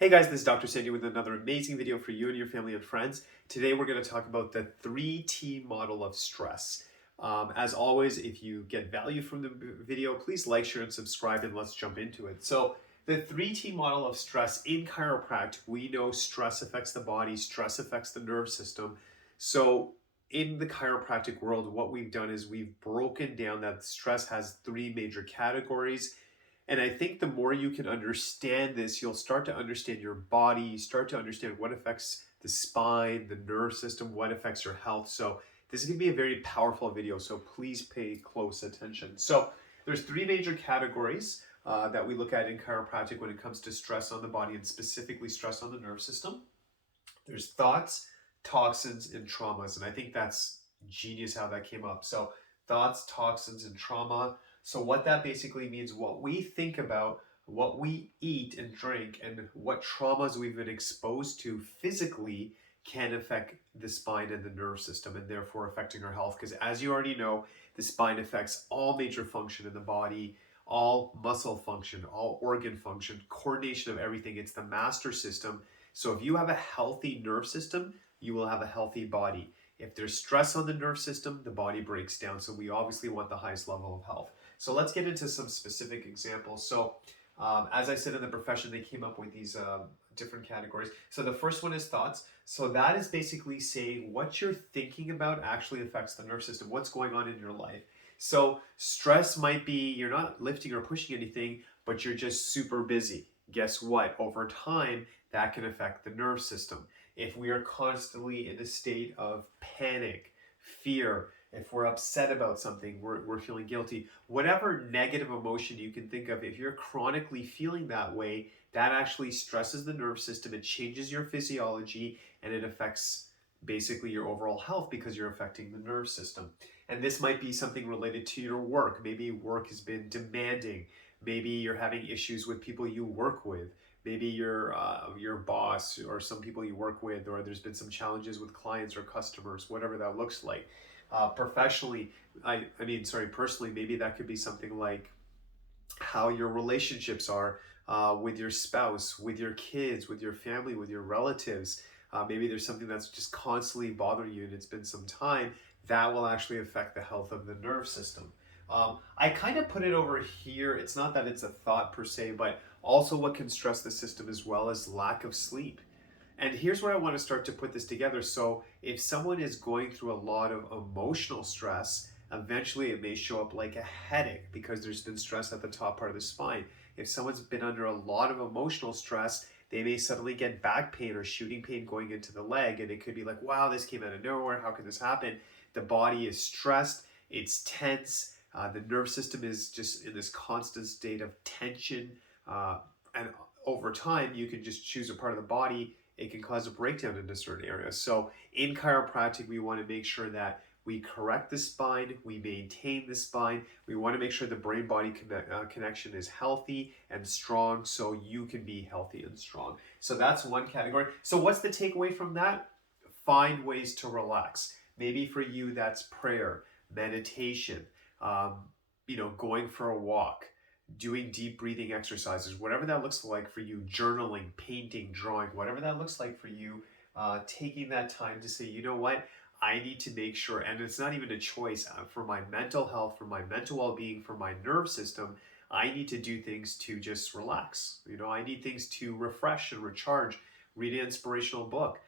Hey guys, this is Dr. Sandy with another amazing video for you and your family and friends. Today we're going to talk about the 3T model of stress. As always, if you get value from the video, please like, share, and subscribe, and let's jump into it. So the 3T model of stress in chiropractic, we know stress affects the body, stress affects the nerve system. So in the chiropractic world, what we've done is we've broken down that stress has three major categories. And I think the more you can understand this, you'll start to understand your body, you start to understand what affects the spine, the nerve system, what affects your health. So this is going to be a very powerful video, so please pay close attention. So there's three major categories that we look at in chiropractic when it comes to stress on the body and specifically stress on the nerve system. There's thoughts, toxins, and traumas. And I think that's genius how that came up. So thoughts, toxins, and trauma. So what that basically means, what we think about, what we eat and drink, and what traumas we've been exposed to physically can affect the spine and the nerve system and therefore affecting our health. Because as you already know, the spine affects all major function in the body, all muscle function, all organ function, coordination of everything. It's the master system. So if you have a healthy nerve system, you will have a healthy body. If there's stress on the nerve system, the body breaks down. So we obviously want the highest level of health. So let's get into some specific examples. So as I said in the profession, they came up with these different categories. So the first one is thoughts. So that is basically saying what you're thinking about actually affects the nerve system, what's going on in your life. So stress might be you're not lifting or pushing anything, but you're just super busy. Guess what? Over time, that can affect the nerve system. If we are constantly in a state of panic, fear, if we're upset about something, we're feeling guilty, whatever negative emotion you can think of, if you're chronically feeling that way, that actually stresses the nerve system, it changes your physiology, and it affects basically your overall health because you're affecting the nerve system. And this might be something related to your work. Maybe work has been demanding. Maybe you're having issues with people you work with. Maybe your boss or some people you work with, or there's been some challenges with clients or customers, whatever that looks like. Professionally, personally, maybe that could be something like how your relationships are with your spouse, with your kids, with your family, with your relatives. Maybe there's something that's just constantly bothering you and it's been some time. That will actually affect the health of the nerve system. I kind of put it over here. It's not that it's a thought per se, but also what can stress the system as well as lack of sleep. And here's where I want to start to put this together. So if someone is going through a lot of emotional stress, eventually it may show up like a headache because there's been stress at the top part of the spine. If someone's been under a lot of emotional stress, they may suddenly get back pain or shooting pain going into the leg. And it could be like, wow, this came out of nowhere. How could this happen? The body is stressed. It's tense. The nerve system is just in this constant state of tension. And over time, you can just choose a part of the body. It can cause a breakdown in certain areas. So in chiropractic, we want to make sure that we correct the spine, we maintain the spine. We want to make sure the brain-body connection is healthy and strong so you can be healthy and strong. So that's one category. So what's the takeaway from that? Find ways to relax. Maybe for you, that's prayer, meditation, going for a walk, doing deep breathing exercises, whatever that looks like for you, journaling, painting, drawing, whatever that looks like for you, taking that time to say, you know what, I need to make sure, and it's not even a choice, for my mental health, for my mental well-being, for my nerve system, I need to do things to just relax. I need things to refresh and recharge, read an inspirational book,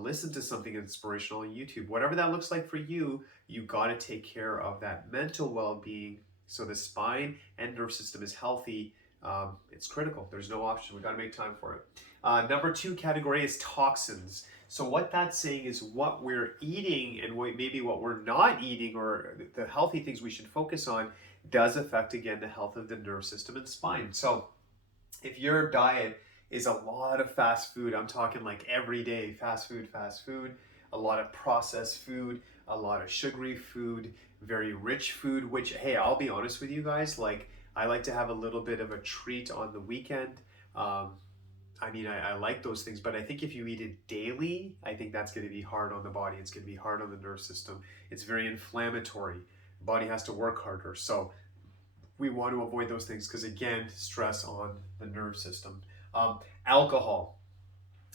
listen to something inspirational on YouTube. Whatever that looks like for you, you got to take care of that mental well-being so the spine and nerve system is healthy. It's critical. There's no option. We got to make time for it. Number two category is toxins. So what that's saying is what we're eating and maybe what we're not eating, or the healthy things we should focus on, does affect, again, the health of the nerve system and spine. So if your diet is a lot of fast food, I'm talking like every day fast food, a lot of processed food, a lot of sugary food, very rich food, which, hey, I'll be honest with you guys, like I like to have a little bit of a treat on the weekend. I like those things, but I think if you eat it daily, I think that's going to be hard on the body. It's going to be hard on the nerve system. It's very inflammatory. The body has to work harder. So we want to avoid those things because, again, stress on the nerve system. Alcohol.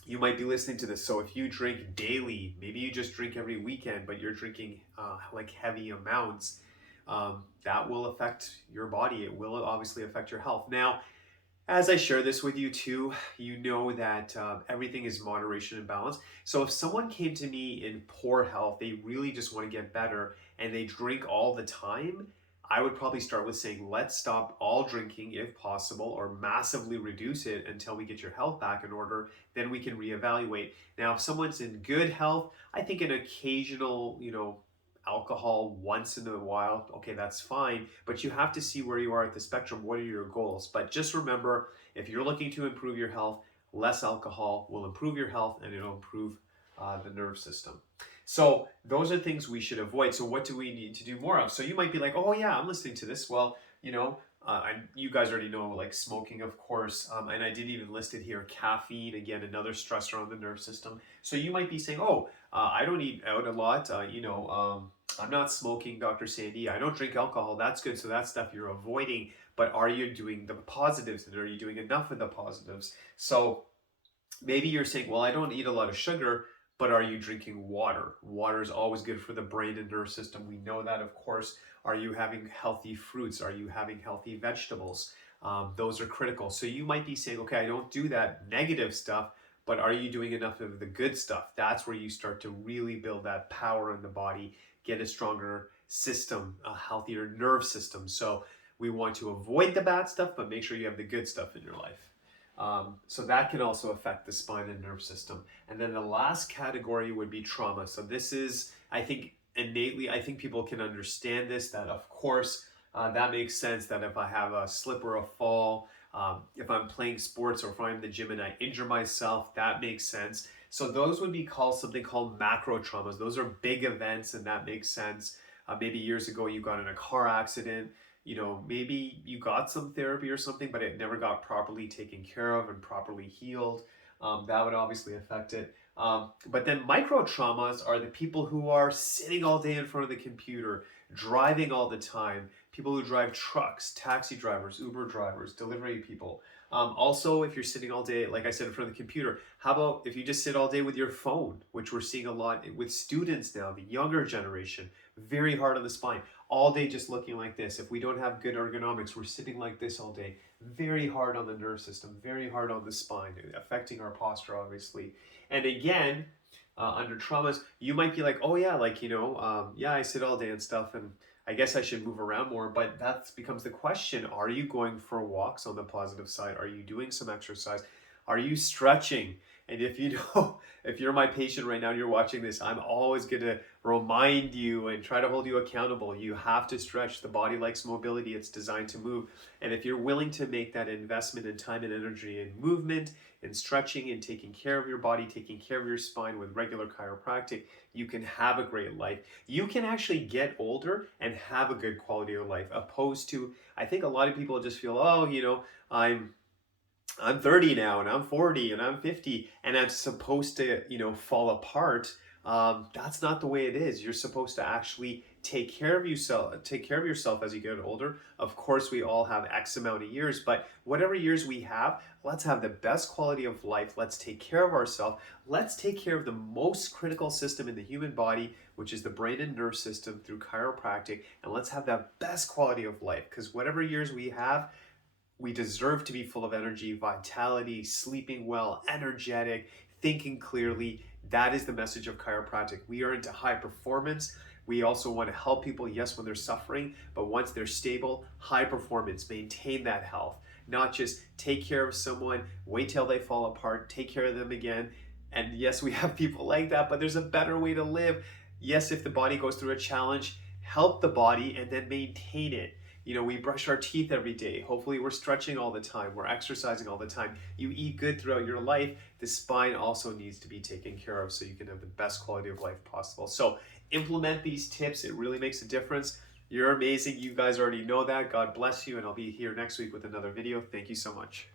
You might be listening to this. So if you drink daily, maybe you just drink every weekend, but you're drinking like heavy amounts, that will affect your body. It will obviously affect your health. Now, as I share this with you too, you know that everything is moderation and balance. So if someone came to me in poor health, they really just want to get better and they drink all the time, I would probably start with saying, let's stop all drinking if possible, or massively reduce it until we get your health back in order. Then we can reevaluate. Now, if someone's in good health, I think an occasional, alcohol once in a while, okay, that's fine, but you have to see where you are at the spectrum. What are your goals? But just remember, if you're looking to improve your health, less alcohol will improve your health and it'll improve the nerve system. So those are things we should avoid. So what do we need to do more of? So you might be like, oh yeah, I'm listening to this. Well, you guys already know, like smoking, of course, and I didn't even list it here. Caffeine, again, another stressor on the nerve system. So you might be saying, oh, I don't eat out a lot. I'm not smoking, Dr. Sandy. I don't drink alcohol. That's good. So that's stuff you're avoiding. But are you doing the positives? And are you doing enough of the positives? So maybe you're saying, well, I don't eat a lot of sugar, but are you drinking water? Water is always good for the brain and nerve system. We know that, of course. Are you having healthy fruits? Are you having healthy vegetables? Those are critical. So you might be saying, okay, I don't do that negative stuff, but are you doing enough of the good stuff? That's where you start to really build that power in the body, get a stronger system, a healthier nerve system. So we want to avoid the bad stuff, but make sure you have the good stuff in your life. So that can also affect the spine and nerve system. And then the last category would be trauma. So this is, I think, innately, I think people can understand this, that of course, that makes sense that if I have a slip or a fall, if I'm playing sports or if I'm in the gym and I injure myself, that makes sense. So those would be called something called macro traumas. Those are big events and that makes sense. Maybe years ago you got in a car accident, maybe you got some therapy or something, but it never got properly taken care of and properly healed. That would obviously affect it. But then micro traumas are the people who are sitting all day in front of the computer, driving all the time, people who drive trucks, taxi drivers, Uber drivers, delivery people. Also, if you're sitting all day, like I said, in front of the computer, how about if you just sit all day with your phone, which we're seeing a lot with students now, the younger generation, very hard on the spine, all day just looking like this. If we don't have good ergonomics, we're sitting like this all day, very hard on the nerve system, very hard on the spine, affecting our posture, obviously. And again, under traumas, you might be like, oh yeah, yeah, I sit all day and stuff, and I guess I should move around more, but that becomes the question. Are you going for walks on the positive side? Are you doing some exercise? Are you stretching? And if if you're my patient right now and you're watching this, I'm always going to remind you and try to hold you accountable. You have to stretch. The body likes mobility. It's designed to move. And if you're willing to make that investment in time and energy and movement and stretching and taking care of your body, taking care of your spine with regular chiropractic, you can have a great life. You can actually get older and have a good quality of life, opposed to, I think a lot of people just feel, oh, I'm 30 now and I'm 40 and I'm 50 and I'm supposed to, fall apart. That's not the way it is. You're supposed to actually take care of yourself as you get older. Of course, we all have X amount of years, but whatever years we have, let's have the best quality of life. Let's take care of ourselves. Let's take care of the most critical system in the human body, which is the brain and nerve system, through chiropractic. And let's have the best quality of life, because whatever years we have, we deserve to be full of energy, vitality, sleeping well, energetic, thinking clearly. That is the message of chiropractic. We are into high performance. We also want to help people, yes, when they're suffering, but once they're stable, high performance, maintain that health. Not just take care of someone, wait till they fall apart, take care of them again. And yes, we have people like that, but there's a better way to live. Yes, if the body goes through a challenge, help the body and then maintain it. We brush our teeth every day. Hopefully we're stretching all the time. We're exercising all the time. You eat good throughout your life. The spine also needs to be taken care of so you can have the best quality of life possible. So implement these tips. It really makes a difference. You're amazing. You guys already know that. God bless you. And I'll be here next week with another video. Thank you so much.